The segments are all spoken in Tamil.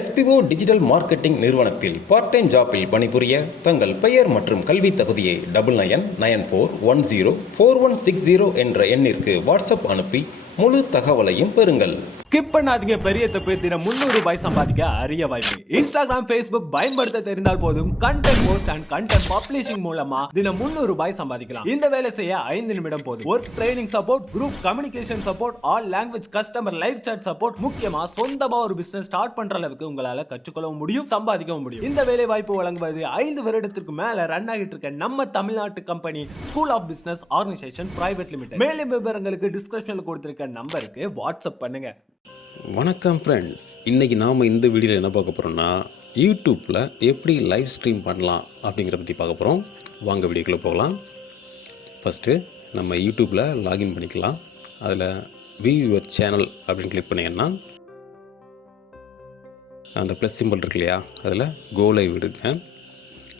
SPO டிஜிட்டல் மார்க்கெட்டிங் நிறுவனத்தில் பார்ட் டைம் ஜாப்பில் பணிபுரிய தங்கள் பெயர் மற்றும் கல்வி தகுதியை 9994104160 என்ற எண்ணிற்கு வாட்ஸ்அப் அனுப்பி முழு தகவலையும் பெறுங்கள். ஸ்கிப் பண்ணாதீங்க, பெரிய தப்பு. தினம் 300 ரூபாய் சம்பாதிக்க அரிய வாய்ப்பு. இன்ஸ்டாகிராம், Facebook பயன்படுத்த தெரிந்தால் போதும். Content post and content publishing மூலமா தினம் 300 ரூபாய் சம்பாதிக்கலாம். இந்த வேலை செய்ய 5 நிமிடம் போதும். Work training support, group communication support, all language customer live chat support, முக்கியமா சொந்தமா ஒரு பிசினஸ் ஸ்டார்ட் பண்ற அளவுக்கு உங்களால கற்றுக்கொள்ளவும் முடியும், சம்பாதிக்கவும் முடியும். இந்த வேலை வாய்ப்பு வழங்குவது 5 வருடத்திற்கு மேல ரன் ஆகிட்டு இருக்க நம்ம தமிழ்நாட்டு company school of business organisation private limited. மேலும் விவரங்களுக்கு டிஸ்கிரிப்ஷன்ல கொடுத்திருக்க நம்பருக்கு வாட்ஸ்அப் பண்ணுங்க. வணக்கம் ஃப்ரெண்ட்ஸ், இன்றைக்கி நாம் இந்த வீடியோவில் என்ன பார்க்க போகிறோம்னா, யூடியூப்பில் எப்படி லைவ் ஸ்ட்ரீம் பண்ணலாம் அப்படிங்கிற பற்றி பார்க்க போகிறோம். வாங்க வீடியோக்குள்ளே போகலாம். ஃபஸ்ட்டு நம்ம யூடியூப்பில் லாகின் பண்ணிக்கலாம். அதில் வியூ யுவர் சேனல் அப்படின்னு கிளிக் பண்ணிங்கன்னா அந்த ப்ளஸ் சிம்பிள் இருக்கு இல்லையா, அதில் கோ லைவ் எடுங்க.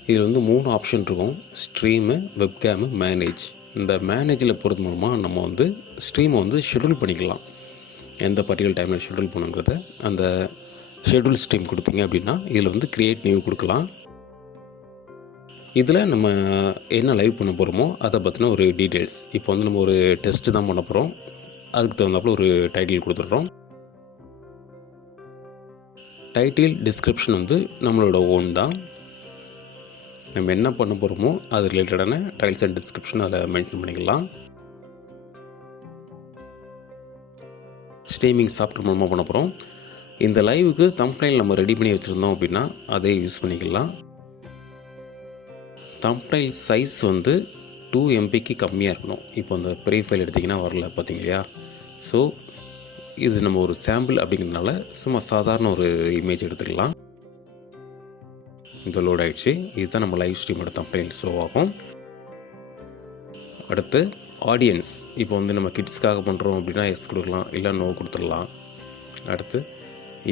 இதில் வந்து 3 ஆப்ஷன் இருக்கும்: ஸ்ட்ரீமு, வெப்கேமு, மேனேஜ். இந்த மேனேஜில் போகிறது மூலமாக நம்ம வந்து ஸ்ட்ரீமை வந்து ஷெட்யூல் பண்ணிக்கலாம். எந்த பர்டிகுலர் டைமில் ஷெட்யூல் பண்ணுங்கிறத அந்த ஷெட்யூல் ஸ்ட்ரீம் கொடுத்தீங்க அப்படின்னா இதில் வந்து க்ரியேட் நியூ கொடுக்கலாம். இதில் நம்ம என்ன லைவ் பண்ண போகிறோமோ அதை பற்றின ஒரு டீட்டெயில்ஸ். இப்போ வந்து நம்ம ஒரு டெஸ்ட்டு தான் பண்ண போகிறோம். அதுக்கு தகுந்தாப்பில் ஒரு டைட்டில் கொடுத்துட்றோம். டைட்டில் டிஸ்கிரிப்ஷன் வந்து நம்மளோட ஓன் தான். நம்ம என்ன பண்ண போகிறோமோ அது ரிலேட்டடான டைட்டில்ஸ் அண்ட் டிஸ்கிரிப்ஷன் அதில் மென்ஷன் பண்ணிக்கலாம். ஸ்ட்ரீமிங் சாஃப்ட்வேர் மூலமாக பண்ண போகிறோம். இந்த லைவுக்கு தம்ப்நெயில் நம்ம ரெடி பண்ணி வச்சுருந்தோம் அப்படின்னா அதை யூஸ் பண்ணிக்கலாம். தம்ப்நெயில் சைஸ் வந்து 2 MBக்கு கம்மியாக இருக்கணும். இப்போ அந்த பெரிய ஃபைல் எடுத்திங்கன்னா வரல, பார்த்தீங்களா? ஸோ இது நம்ம ஒரு சாம்பிள் அப்படிங்கிறதுனால சும்மா சாதாரண ஒரு இமேஜ் எடுத்துக்கலாம். இந்த லோட் ஆகிடுச்சு. இதுதான் நம்ம லைவ் ஸ்ட்ரீமோட தம்ப்நெயில் ஷோ ஆகும். அடுத்து ஆடியன்ஸ். இப்போ வந்து நம்ம கிட்ஸ்க்காக பண்ணுறோம் அப்படின்னா எஸ் கொடுக்கலாம், இல்லை நோ கொடுத்துடலாம். அடுத்து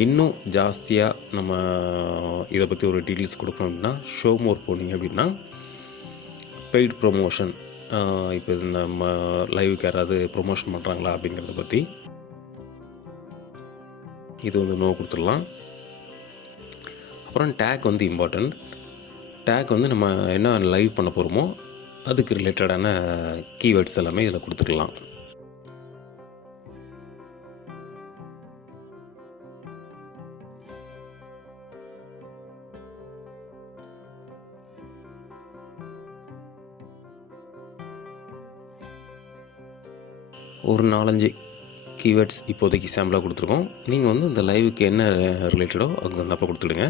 இன்னும் ஜாஸ்தியாக நம்ம இதை பற்றி ஒரு டீட்டெயில்ஸ் கொடுக்கணும் அப்படின்னா ஷோ மோர் போனீங்க அப்படின்னா பெய்ட் ப்ரொமோஷன். இப்போ நம்ம லைவுக்கு யாராவது ப்ரொமோஷன் பண்ணுறாங்களா அப்படிங்கிறத பற்றி இது வந்து நோ கொடுத்துடலாம். அப்புறம் டேக் வந்து இம்பார்ட்டன்ட். டேக் வந்து நம்ம என்ன லைவ் பண்ண போகிறோமோ அதுக்கு ரிலேட்டடான கீவேர்ட்ஸ் எல்லாமே இதில் கொடுத்துக்கலாம். ஒரு 4-5 கீவேர்ட்ஸ் இப்போதைக்கு சாம்பிளாக கொடுத்துருக்கோம். நீங்கள் வந்து இந்த லைவுக்கு என்ன ரிலேட்டடோ அது வந்து அப்போ கொடுத்துடுங்க.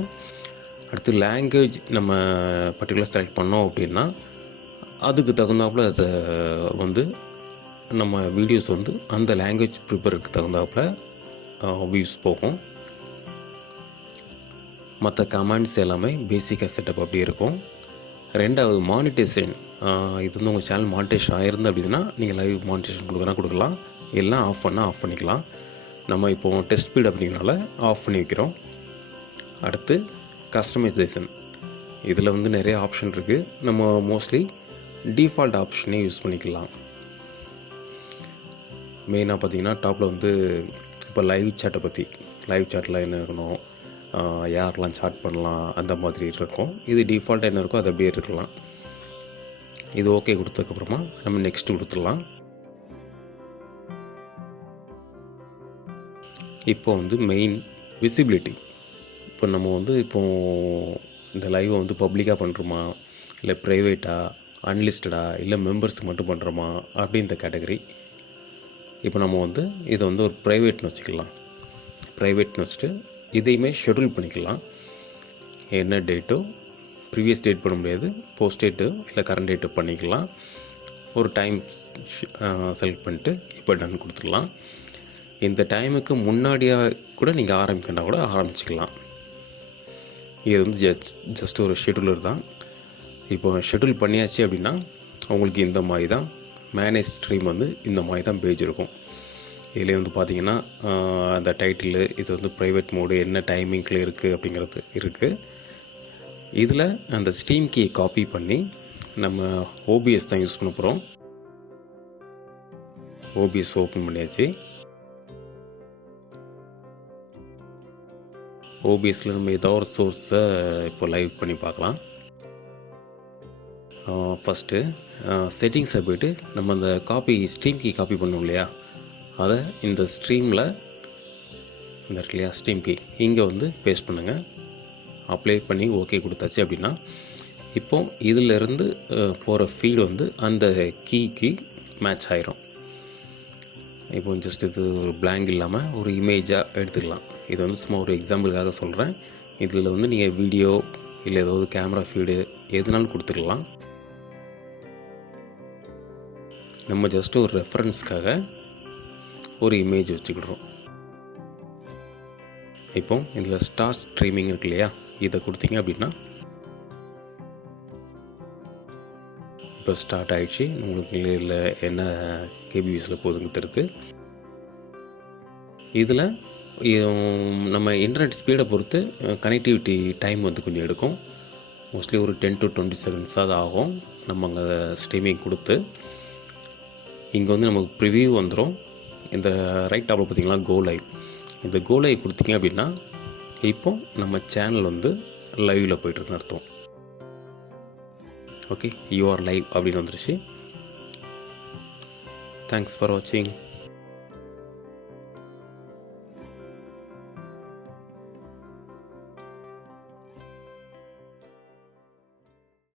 அடுத்து லாங்குவேஜ் நம்ம பர்டிகுலர் செலக்ட் பண்ணோம் அப்படின்னா அதுக்கு தகுந்தாப்பில் அதை வந்து நம்ம வீடியோஸ் வந்து அந்த லாங்குவேஜ் ப்ரிப்பேருக்கு தகுந்தாப்பில் வியூஸ் போகும். மற்ற கமெண்ட்ஸ் எல்லாமே பேசிக்காக செட்டப் அப்படி இருக்கும். ரெண்டாவது மானிட்டேஷன். இது வந்து உங்கள் சேனல் மானிட்டேஷன் ஆகிருந்து அப்படின்னா நீங்கள் லைவ் மானிட்டேஷன் கொடுக்கலாம், எல்லாம் ஆஃப் பண்ணால் ஆஃப் பண்ணிக்கலாம். நம்ம இப்போது டெஸ்ட் ஸ்பீட் அப்படிங்கிறனால ஆஃப் பண்ணி வைக்கிறோம். அடுத்து கஸ்டமைசேஷன். இதில் வந்து நிறைய ஆப்ஷன் இருக்குது. நம்ம மோஸ்ட்லி டிஃபால்ட் ஆப்ஷனே யூஸ் பண்ணிக்கலாம். மெயினாக பார்த்தீங்கன்னா டாப்பில் வந்து இப்போ லைவ் சாட்டை பற்றி, லைவ் சாட்டில் என்ன இருக்கணும், யாரெல்லாம் சாட் பண்ணலாம், அந்த மாதிரி இருக்கும். இது டிஃபால்ட்டாக என்ன இருக்கோ அது அப்படியே இருக்கலாம். இது ஓகே கொடுத்ததுக்கப்புறமா நம்ம நெக்ஸ்ட்டு கொடுத்துடலாம். இப்போ வந்து மெயின் விசிபிலிட்டி. இப்போ நம்ம வந்து இப்போது இந்த லைவை வந்து பப்ளிக்காக பண்ணுறோமா, இல்லை ப்ரைவேட்டாக, அன்லிஸ்டடா, இல்லை மெம்பர்ஸுக்கு மட்டும் பண்ணுறோமா அப்படின்ற கேட்டகரி. இப்போ நம்ம வந்து இதை வந்து ஒரு ப்ரைவேட்னு வச்சுக்கலாம். ப்ரைவேட்னு வச்சுட்டு இதையுமே ஷெட்யூல் பண்ணிக்கலாம். என்ன டேட்டோ, ப்ரீவியஸ் டேட் பண்ண முடியாது, போஸ்ட் டேட்டு இல்லை கரண்ட் டேட்டு பண்ணிக்கலாம். ஒரு டைம் செலக்ட் பண்ணிட்டு இப்போ டன் கொடுத்துடலாம். இந்த டைமுக்கு முன்னாடியாக கூட நீங்கள் ஆரம்பிக்கணுன்னா கூட ஆரம்பிச்சிக்கலாம். இது வந்து ஜஸ்ட் ஒரு ஷெட்யூலர் தான். இப்போ ஷெட்யூல் பண்ணியாச்சு அப்படின்னா உங்களுக்கு இந்த மாதிரி தான் மேனேஜ் ஸ்ட்ரீம் வந்து இந்த மாதிரி தான் பேஜ் இருக்கும். இதில் வந்து பார்த்திங்கன்னா அந்த டைட்டிலு, இது வந்து ப்ரைவேட் மோடு, என்ன டைமிங்கில் இருக்குது அப்படிங்கிறது இருக்குது. இதில் அந்த ஸ்ட்ரீம் கீயை காப்பி பண்ணி நம்ம OBS தான் யூஸ் பண்ண போகிறோம். OBS ஓப்பன் பண்ணியாச்சு. ஓபிஎஸ்சில் நம்ம ஏதோ ஒரு சோர்ஸை இப்போ லைவ் பண்ணி பார்க்கலாம். ஃபஸ்ட்டு செட்டிங்ஸை போய்ட்டு நம்ம அந்த ஸ்ட்ரீம் கீ காப்பி பண்ணோம் இல்லையா, அதை இந்த ஸ்ட்ரீமில் இந்த இருக்கு இல்லையா ஸ்ட்ரீம் கீ இங்கே வந்து பேஸ்ட் பண்ணுங்கள். அப்ளை பண்ணி ஓகே கொடுத்தாச்சு அப்படின்னா இப்போ இதிலிருந்து போகிற ஃபீடு வந்து அந்த கீக்கு மேட்ச் ஆயிரும். இப்போ ஜஸ்ட் இது ஒரு பிளாங்க் இல்லாமல் ஒரு இமேஜாக எடுத்துக்கலாம். இது வந்து சும்மா ஒரு எக்ஸாம்பிளுக்காக சொல்கிறேன். இதில் வந்து நீங்கள் வீடியோ இல்லை ஏதாவது கேமரா ஃபீடு எதுனாலும் கொடுத்துக்கலாம். நம்ம ஜஸ்ட் ஒரு ரெஃபரன்ஸ்க்காக ஒரு இமேஜ் வச்சுக்கிடுறோம். இப்போ இதில் ஸ்டார் ஸ்ட்ரீமிங் இருக்கு இல்லையா, இதை கொடுத்தீங்க அப்படின்னா இப்போ ஸ்டார்ட் ஆகிடுச்சு. உங்களுக்கு இதில் என்ன கேபிஎஸில் போகுதுங்க தெரியுது. இதில் நம்ம இன்டர்நெட் ஸ்பீடை பொறுத்து கனெக்டிவிட்டி டைம் வந்து கொஞ்சம் எடுக்கும். மோஸ்ட்லி ஒரு 10 to 20 seconds அது ஆகும். நம்ம அங்கே ஸ்ட்ரீமிங் கொடுத்து இங்கே வந்து நமக்கு ப்ரிவியூ வந்துடும். இந்த ரைட் டாப்பில் பார்த்தீங்களா கோ லைவ், இந்த கோ லைவ் கொடுத்தீங்க அப்படின்னா இப்போ நம்ம சேனல் வந்து லைவில் போய்ட்டுருக்குன்னு அர்த்தம். ஓகே, யூ ஆர் லைவ் அப்படின்னு வந்துருச்சு. தேங்க்ஸ் ஃபார் வாட்சிங்.